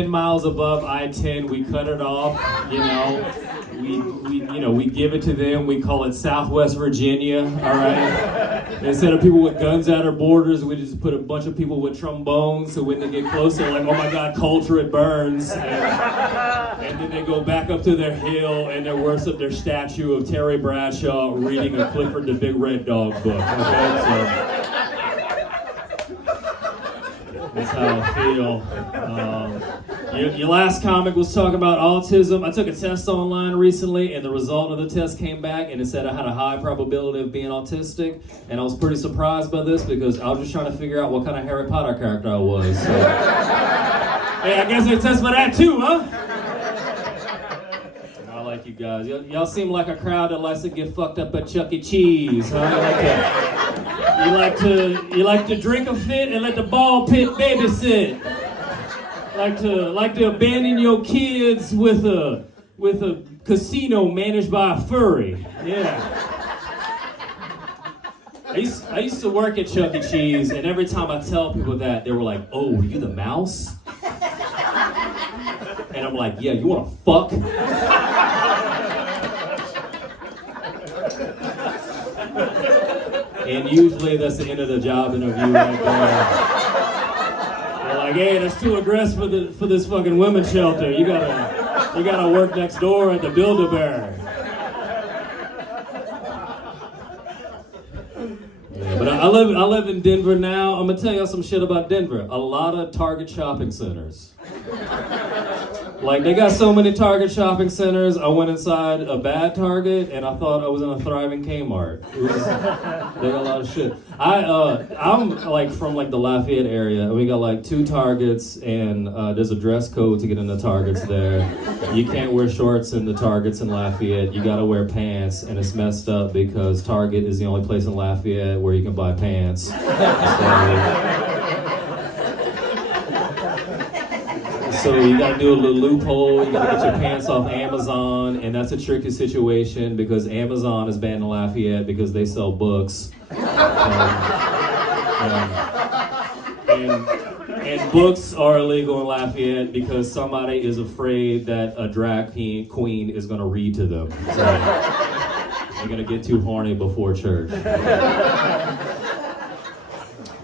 10 miles above I-10, we cut it off, we give it to them. We call it Southwest Virginia, all right? Instead of people with guns at our borders, we just put a bunch of people with trombones, so when they get closer, like, oh my God, culture, it burns. And then they go back up to their hill and they worship their statue of Terry Bradshaw reading a Clifford the Big Red Dog book, okay? So that's how I feel. Your last comic was talking about autism. I took a test online recently, and the result of the test came back, and it said I had a high probability of being autistic. And I was pretty surprised by this because I was just trying to figure out what kind of Harry Potter character I was. So. Hey, I guess they test for that too, huh? I like you guys. Y'all seem like a crowd that likes to get fucked up at Chuck E. Cheese, huh? You like to drink a fit and let the ball pit babysit. Like to abandon your kids with a casino managed by a furry. Yeah. I used to work at Chuck E. Cheese, and every time I tell people that, they were like, "Oh, are you the mouse?" And I'm like, "Yeah, you wanna fuck?" And usually that's the end of the job interview right there. They're like, "Hey, that's too aggressive for this fucking women's shelter. You gotta work next door at the Build-A-Bear." Yeah, but I live in Denver now. I'm gonna tell y'all some shit about Denver. A lot of Target shopping centers. Like, they got so many Target shopping centers, I went inside a bad Target, and I thought I was in a thriving Kmart. They got a lot of shit. I'm, like, from, like, the Lafayette area, and we got, like, 2 Targets, and there's a dress code to get into Targets there. You can't wear shorts in the Targets in Lafayette. You gotta wear pants, and it's messed up because Target is the only place in Lafayette where you can buy pants. So you gotta do a little loophole, you gotta get your pants off Amazon, and that's a tricky situation because Amazon is banned in Lafayette because they sell books. And books are illegal in Lafayette because somebody is afraid that a drag queen is gonna read to them. So they're gonna get too horny before church.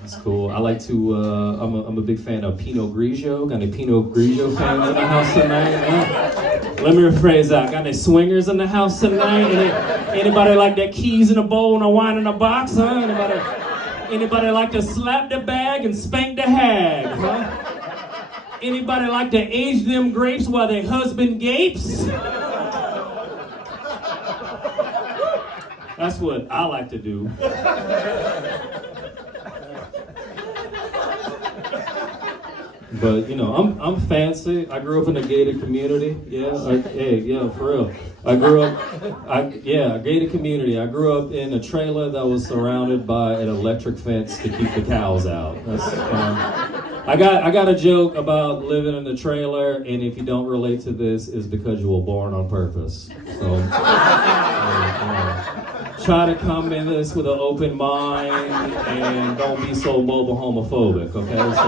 That's cool. I like to, I'm a big fan of Pinot Grigio. Got any Pinot Grigio fans in the house tonight? Huh? Let me rephrase that. Got any swingers in the house tonight? Anybody like that keys in a bowl and a wine in a box? Huh? Anybody like to slap the bag and spank the hag? Huh? Anybody like to age them grapes while their husband gapes? That's what I like to do. But I'm fancy. I grew up in a gated community. Yeah, for real. A gated community. I grew up in a trailer that was surrounded by an electric fence to keep the cows out. That's I got a joke about living in a trailer, and if you don't relate to this, it's because you were born on purpose. So try to come in this with an open mind and don't be so mobile homophobic, okay? So,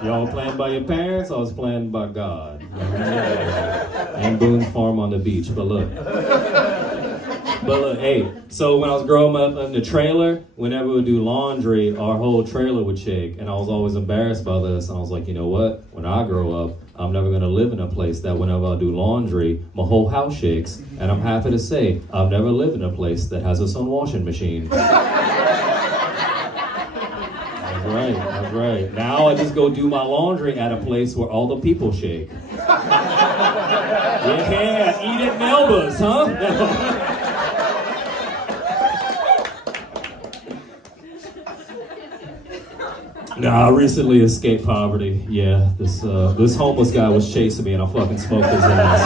hey, y'all playing by your parents, I was playing by God. And Boone's Farm on the beach, but look, hey, so when I was growing up in the trailer, whenever we would do laundry, our whole trailer would shake, and I was always embarrassed by this, and I was like, you know what, when I grow up, I'm never going to live in a place that whenever I do laundry, my whole house shakes, and I'm happy to say, I've never lived in a place that has its own washing machine. That's right. Now I just go do my laundry at a place where all the people shake. Yeah, eat at Melba's, huh? Nah, I recently escaped poverty. Yeah, this homeless guy was chasing me and I fucking smoked his ass.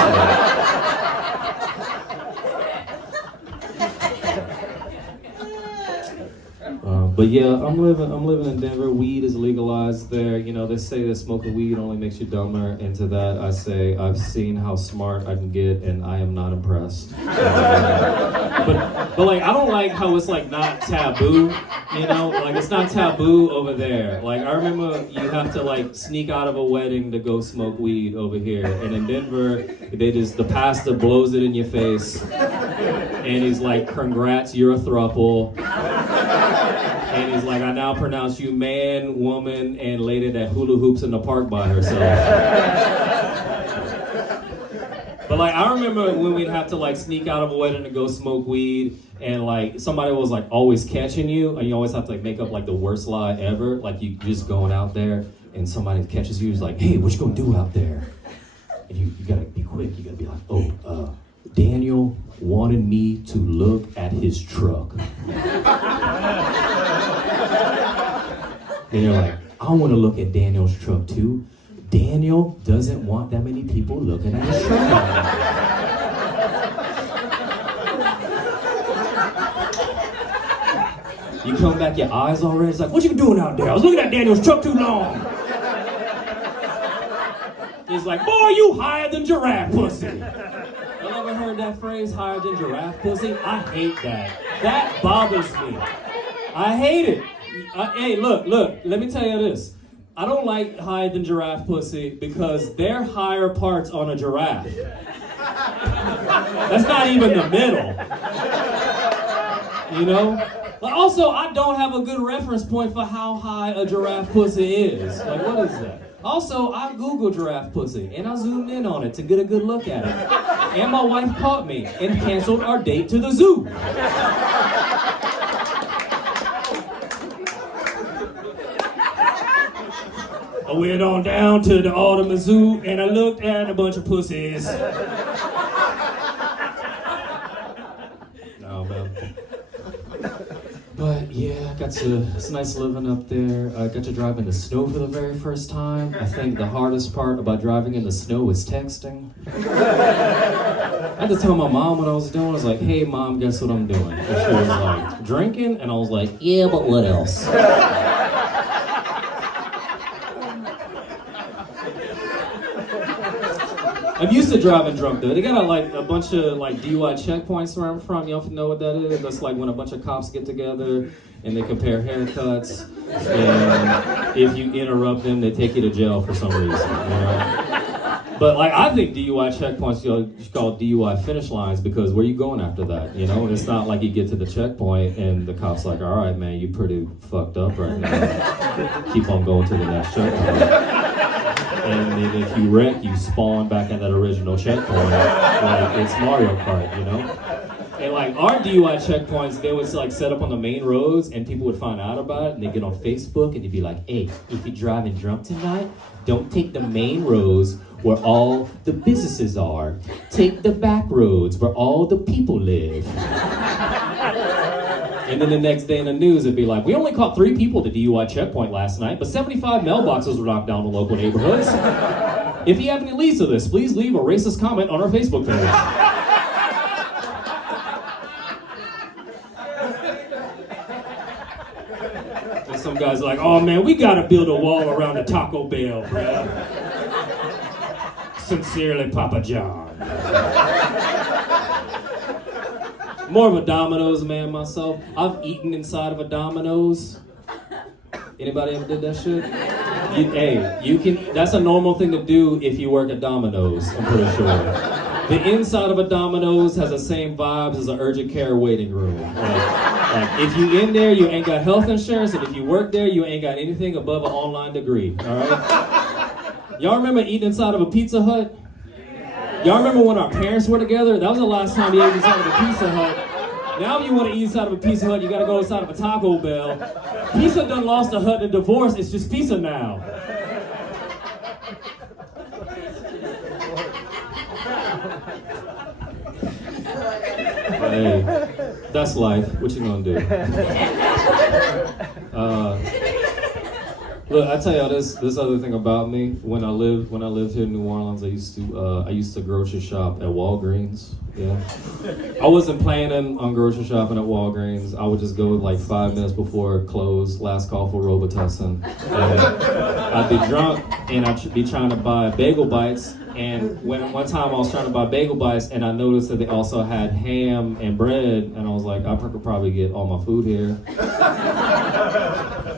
But yeah, I'm living in Denver. Weed is legalized there. You know, they say that smoking weed only makes you dumber. And to that, I say I've seen how smart I can get, and I am not impressed. But like, I don't like how it's like not taboo. You know, like it's not taboo over there. Like I remember you have to like sneak out of a wedding to go smoke weed over here, and in Denver, the pastor blows it in your face, and he's like, "Congrats, you're a throuple." And he's like, I now pronounce you man, woman, and lady that hula hoops in the park by herself. But like, I remember when we'd have to like sneak out of a wedding to go smoke weed, and like somebody was like always catching you, and you always have to like make up like the worst lie ever. Like you just going out there, and somebody catches you, is like, hey, what you gonna do out there? And you gotta be quick. You gotta be like, oh, Daniel wanted me to look at his truck. And you're like, I want to look at Daniel's truck too. Daniel doesn't want that many people looking at his truck. You come back, your eyes all red. It's like, what you doing out there? I was looking at Daniel's truck too long. He's like, boy, you higher than giraffe pussy. You ever heard that phrase, higher than giraffe pussy? I hate that. That bothers me. I hate it. Hey, look, let me tell you this. I don't like higher than giraffe pussy because they're higher parts on a giraffe. That's not even the middle. You know? Also, I don't have a good reference point for how high a giraffe pussy is. Like, what is that? Also, I Googled giraffe pussy, and I zoomed in on it to get a good look at it. And my wife caught me and canceled our date to the zoo. I went on down to the Alderman Zoo, and I looked at a bunch of pussies. No, man. But yeah, it's nice living up there. I got to drive in the snow for the very first time. I think the hardest part about driving in the snow is texting. I had to tell my mom what I was doing. I was like, hey mom, guess what I'm doing? And she was like, drinking? And I was like, yeah, but what else? I'm used to driving drunk though. They got a bunch of like DUI checkpoints where I'm from. Y'all know what that is? That's like when a bunch of cops get together and they compare haircuts. And if you interrupt them, they take you to jail for some reason. You know? But like I think DUI checkpoints should call DUI finish lines because where you going after that? You know, and it's not like you get to the checkpoint and the cop's like, all right, man, you pretty fucked up right now. Keep on going to the next checkpoint. And then if you wreck, you spawn back at that original checkpoint. Like it's Mario Kart, you know? And like our DUI checkpoints, they would like set up on the main roads and people would find out about it and they get on Facebook and they'd be like, hey, if you're driving drunk tonight, don't take the main roads where all the businesses are. Take the back roads where all the people live. And then the next day in the news, it'd be like, we only caught 3 people at the DUI checkpoint last night, but 75 mailboxes were knocked down in local neighborhoods. If you have any leads to this, please leave a racist comment on our Facebook page. And some guys are like, oh man, we gotta build a wall around the Taco Bell, bruh. Sincerely, Papa John. More of a Domino's man myself. I've eaten inside of a Domino's. Anybody ever did that shit? You can. That's a normal thing to do if you work at Domino's, I'm pretty sure. The inside of a Domino's has the same vibes as an urgent care waiting room. Like if you in there, you ain't got health insurance, and if you work there, you ain't got anything above an online degree, all right? Y'all remember eating inside of a Pizza Hut? Y'all remember when our parents were together? That was the last time you ate inside of a Pizza Hut. Now if you want to eat inside of a Pizza Hut, you gotta go inside of a Taco Bell. Pizza done lost a hut in a divorce, it's just pizza now. Hey, that's life. What you gonna do? Look, I tell y'all this other thing about me. When I lived here in New Orleans, I used to grocery shop at Walgreens. Yeah, I wasn't planning on grocery shopping at Walgreens. I would just go like 5 minutes before it closed. Last call for Robitussin. And I'd be drunk and I'd be trying to buy bagel bites. And one time I was trying to buy bagel bites, and I noticed that they also had ham and bread, and I was like, I could probably get all my food here.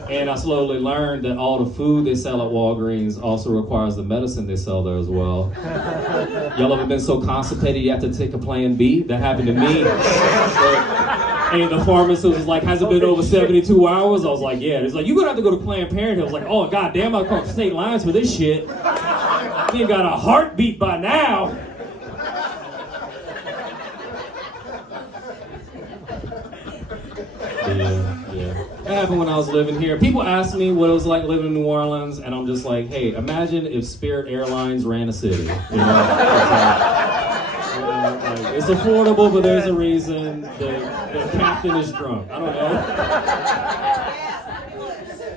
And I slowly learned that all the food they sell at Walgreens also requires the medicine they sell there as well. Y'all ever been so constipated you have to take a Plan B? That happened to me. And the pharmacist was like, has it been over 72 hours? I was like, yeah. He's like, you're gonna have to go to Planned Parenthood. I was like, oh, goddamn, I crossed state lines for this shit. You got a heartbeat by now. Yeah. That happened when I was living here. People ask me what it was like living in New Orleans, and I'm just like, hey, imagine if Spirit Airlines ran a city. You know, it's affordable, but there's a reason the captain is drunk. I don't know.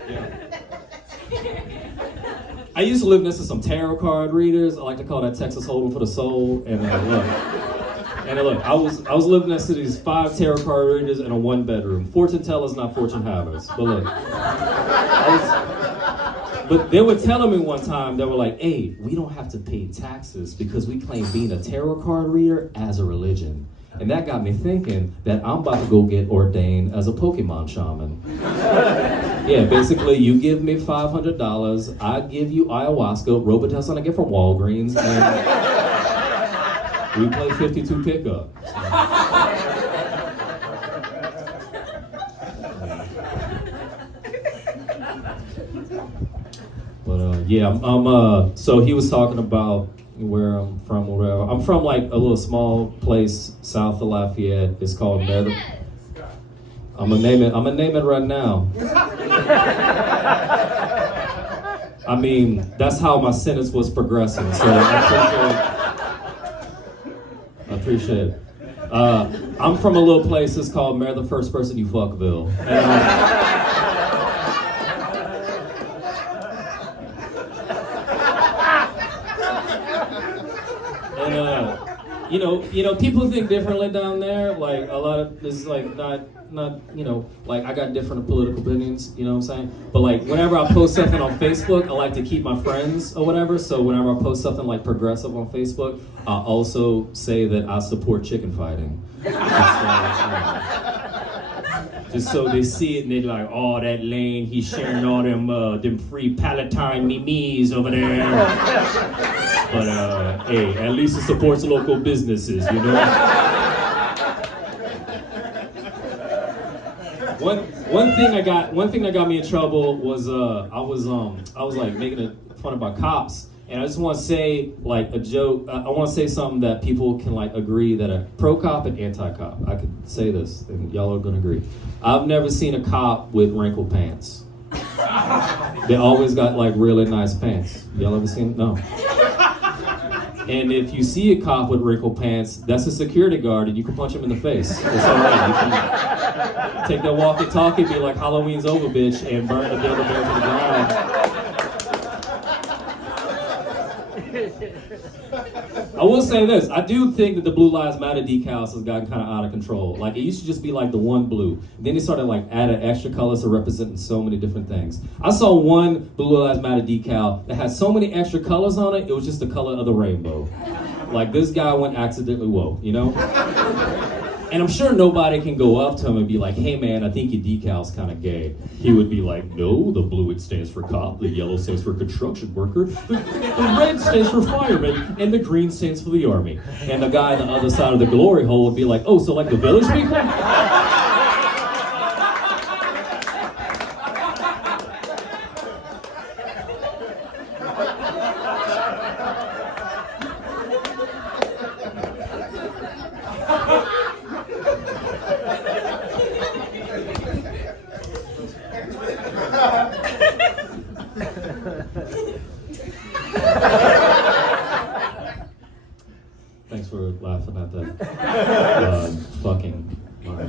Yeah. I used to live next to some tarot card readers. I like to call that Texas Hold'em for the soul. And look, I was living next to these 5 tarot card readers in a 1-bedroom. Fortune tellers, not fortune havers. But look, but they were telling me one time, they were like, hey, we don't have to pay taxes because we claim being a tarot card reader as a religion. And that got me thinking that I'm about to go get ordained as a Pokemon shaman. Yeah, basically, you give me $500, I give you ayahuasca, Robitussin I get from Walgreens, and we play 52 pickup. But yeah, so he was talking about where I'm from, or whatever. I'm from like a little small place south of Lafayette. It's called Merida. I'm gonna name it right now. I mean, that's how my sentence was progressing. So I appreciate it. I'm from a little place. It's called Merida, the first person you fuckville. You know, people think differently down there. Like a lot of this is like not like I got different political opinions. You know what I'm saying? But like whenever I post something on Facebook, I like to keep my friends or whatever. So whenever I post something like progressive on Facebook, I also say that I support chicken fighting. Just so they see it and they're like, oh, that Lane, he's sharing all them free Palatine memes over there. But hey, at least it supports local businesses, you know. One thing that got me in trouble was I was like making fun about cops, and I just want to say like a joke. I want to say something that people can like agree that a pro cop and anti cop. I could say this, and y'all are gonna agree. I've never seen a cop with wrinkled pants. They always got like really nice pants. Y'all ever seen? No. And if you see a cop with wrinkled pants, that's a security guard, and you can punch him in the face. It's all right. You can take that walkie-talkie, be like, Halloween's over, bitch, and burn the building down to the ground. I will say this. I do think that the Blue Lives Matter decals has gotten kind of out of control. Like, it used to just be like the one blue. Then they started like adding extra colors to represent so many different things. I saw one Blue Lives Matter decal that had so many extra colors on it, it was just the color of the rainbow. Like, this guy went accidentally woke, you know? And I'm sure nobody can go up to him and be like, hey man, I think your decal's kind of gay. He would be like, no, the blue it stands for cop, the yellow stands for construction worker, the red stands for fireman, and the green stands for the army. And the guy on the other side of the glory hole would be like, oh, so like the village people? Thanks for laughing at that fucking line.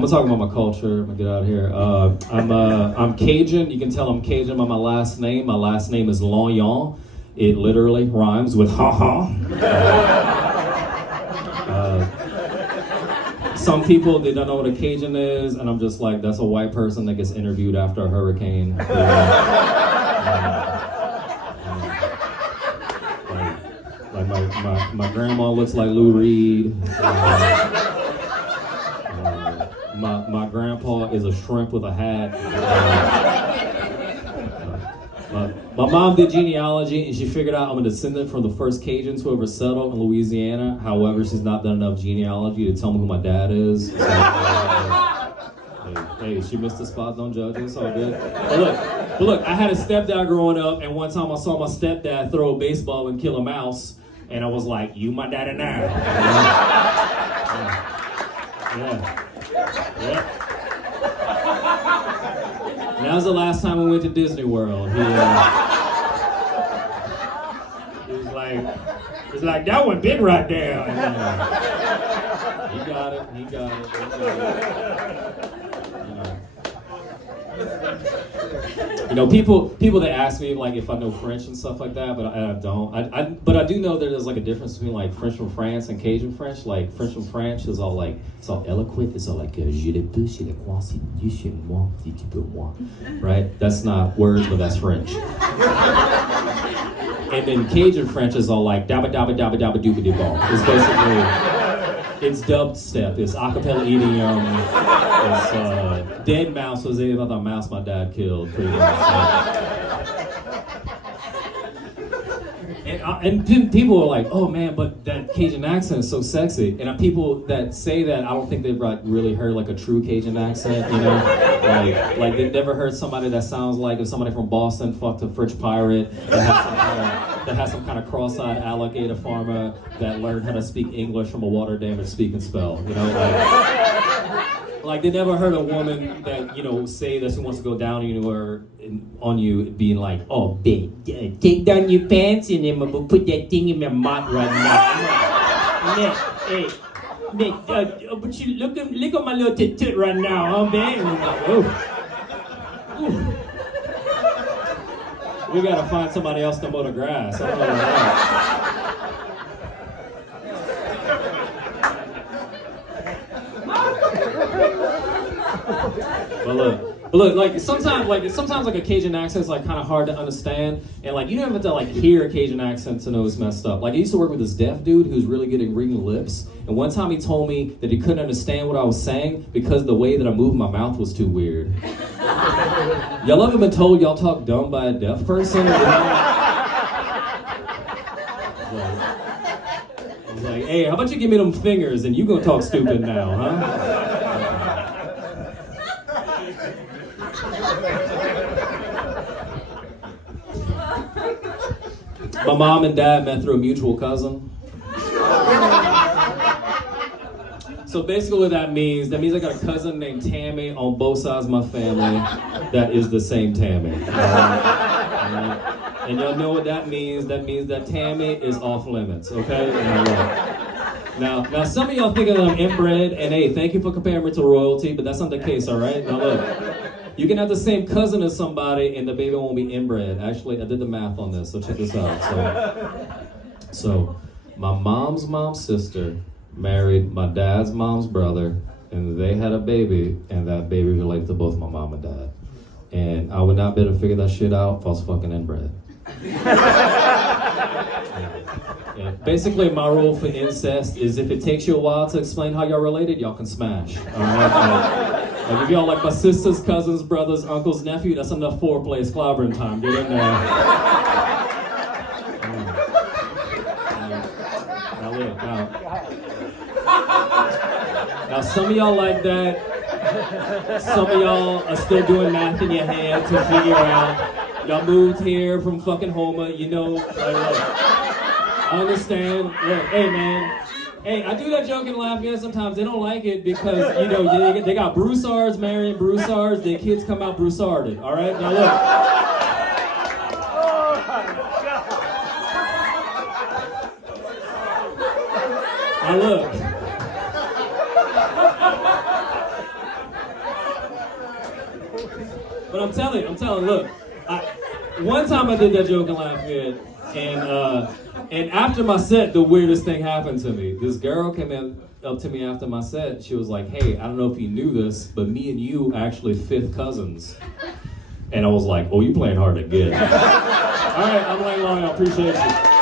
gonna talk about my culture. I'm gonna get out of here. I'm Cajun. You can tell I'm Cajun by my last name. My last name is Lonion. It literally rhymes with ha-ha. Some people, they don't know what a Cajun is, and I'm just like, that's a white person that gets interviewed after a hurricane. Like my grandma looks like Lou Reed. My grandpa is a shrimp with a hat. My mom did genealogy, and she figured out I'm a descendant from the first Cajuns who ever settled in Louisiana. However, she's not done enough genealogy to tell me who my dad is. So, hey, she missed the spot. Don't judge her. It's all good. But look, I had a stepdad growing up, and one time I saw my stepdad throw a baseball and kill a mouse, and I was like, "You my daddy now." Yeah. Now's the last time we went to Disney World. He was like, that one big right there. He got it. You know, people that ask me like if I know French and stuff like that, but I don't. But I do know that there's like a difference between like French from France and Cajun French. Like French from France is all like, it's all eloquent. It's all like je le peux, je le crois, si tu chez moi, si tu peux moi. Right? That's not words, but that's French. And then Cajun French is all like dabba dabba dabba dabba dooba doo ball. It's basically, it's dubstep, it's acapella idiom, it's dead mouse was another mouse my dad killed, pretty much. And people are like, oh man, but that Cajun accent is so sexy. And people that say that, I don't think they've really heard like a true Cajun accent, you know? Like they've never heard somebody that sounds like if somebody from Boston fucked a French pirate that has some kind of cross-eyed alligator farmer that learned how to speak English from a water-damaged speaking spell, you know? Like they never heard a woman that, you know, say that she wants to go down on you being like, oh, babe, take down your pants and then we'll put that thing in my mouth right now. But you look at my little tit right now, huh, babe? And I'm like, oh. We gotta find somebody else to mow the grass. I don't know that. But look, like sometimes like a Cajun accent is like kind of hard to understand, and like you don't have to like hear a Cajun accent to know it's messed up. Like I used to work with this deaf dude who's really good at reading lips, and one time he told me that he couldn't understand what I was saying because the way that I moved my mouth was too weird. Y'all ever been told y'all talk dumb by a deaf person? I was like, hey, how about you give me them fingers and you gonna talk stupid now, huh? My mom and dad met through a mutual cousin. So basically what that means I got a cousin named Tammy on both sides of my family that is the same Tammy. And y'all know what that means. That means that Tammy is off limits, okay? Now some of y'all thinking that I'm inbred, and hey, thank you for comparing me to royalty, but that's not the case, all right? Now look, you can have the same cousin as somebody and the baby won't be inbred. Actually, I did the math on this, so check this out. So my mom's sister married my dad's mom's brother, and they had a baby, and that baby related to both my mom and dad. And I would not be able to figure that shit out if I was fucking inbred. Yeah. Basically, my rule for incest is if it takes you a while to explain how y'all related, y'all can smash. All right? Like if y'all like my sisters, cousins, brothers, uncles, nephew, that's enough foreplay, it's clobbering time. Get in there. Now some of y'all like that. Some of y'all are still doing math in your head to figure out. Y'all moved here from fucking Homer, you know. Like, I understand. Look, hey man. Hey, I do that joke and laugh again sometimes. They don't like it because, you know, they got Broussards marrying Broussards. Their kids come out Broussarded, all right? Now look. Now look. But I'm telling, look, one time I did that joke in Lafayette, and after my set, the weirdest thing happened to me. This girl came up to me after my set. She was like, hey, I don't know if you knew this, but me and you actually fifth cousins. And I was like, oh, you playing hard to get. All right, I'm Lane Lonion. I appreciate you.